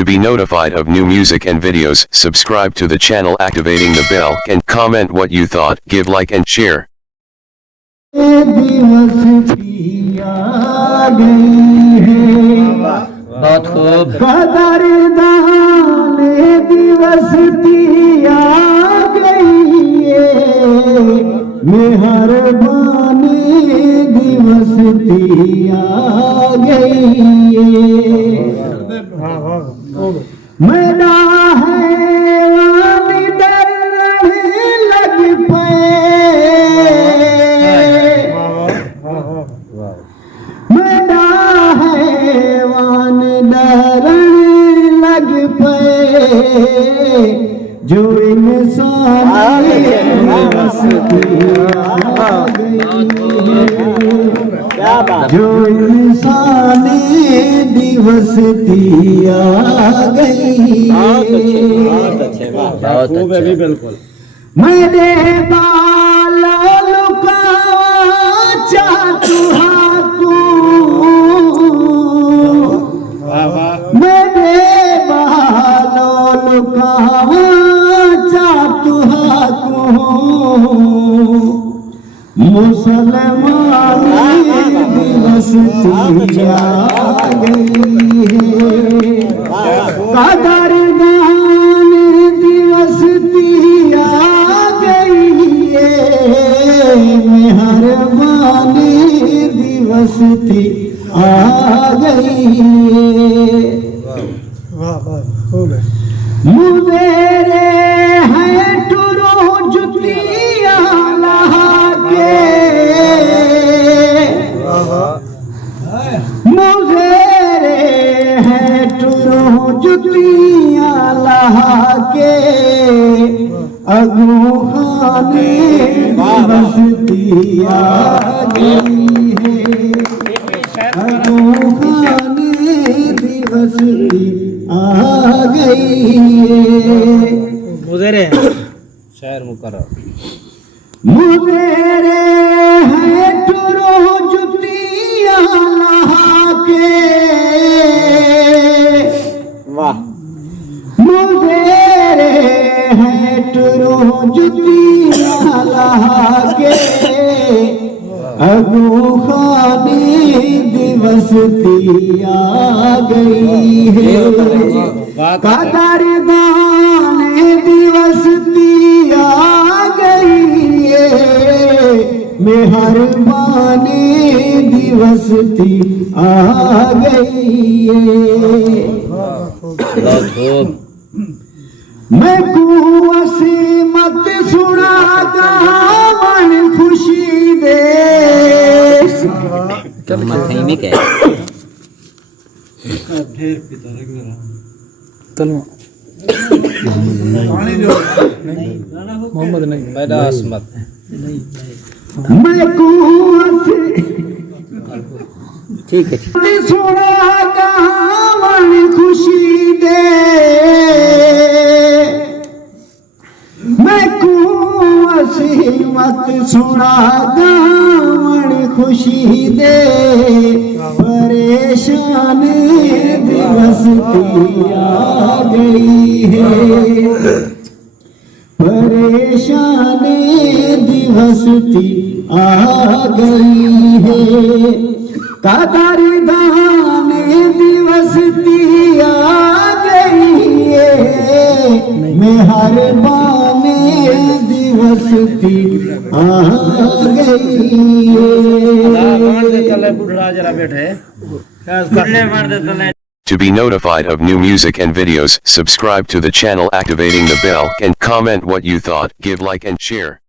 To be notified of new music and videos, subscribe to the channel activating the bell and comment what you thought, give like and share. बहुत खूब कदरदान दिवस दिया गई है, मेहरबानी दिवस दिया गई है। मेरा हैवान डरने लग पे, मेरा हैवान डरने लग पे, जो इंसान दिवस दिया गई है, जो इंसान दिवस दिया गई है। बहुत अच्छे बिल्कुल मेरे बालों लुकावा चातुहाकू, मेरे बालों लुकावा चातुहाकू, मुसलमान दिवस दिया गई है, कदरदान दिवस दिया गई है, मेहरबानी दिवस दिया गई है। मुझे है टुरो जुतिया लहा के, मुझे है टुरो जुतिया लहा के, अगू खाने दिवस दिया गई है, अगू खाने दिवस दिया गई है। मुझे शहर मुकर्रर मुझे है टुरो जुतिया लहा के, वाह मुझे है टुरो जुतिया लहा के, अगू खाने दिवस दिया गई है, कदरदान दिवस दिया गई है, मेहरबानी दिवस दिया गई है। बहुत खूब मैं कुवसी मत सुना गावन खुशी दे, मथई में क्या मोहम्मद नहीं पैदा असमत मैं कुवसी ठीक है मत सुना गावन खुशी दे, मैं कुवसी मत सुना गावन खुशी दे, परेशान दिवस दिया गई है, परेशान दिवस दिया गई है, कदरदान दिवस दिया गई है, मेहरबानी दिवस दिया गई है। To be notified of new music and videos, subscribe to the channel activating the bell and comment what you thought, give like and share.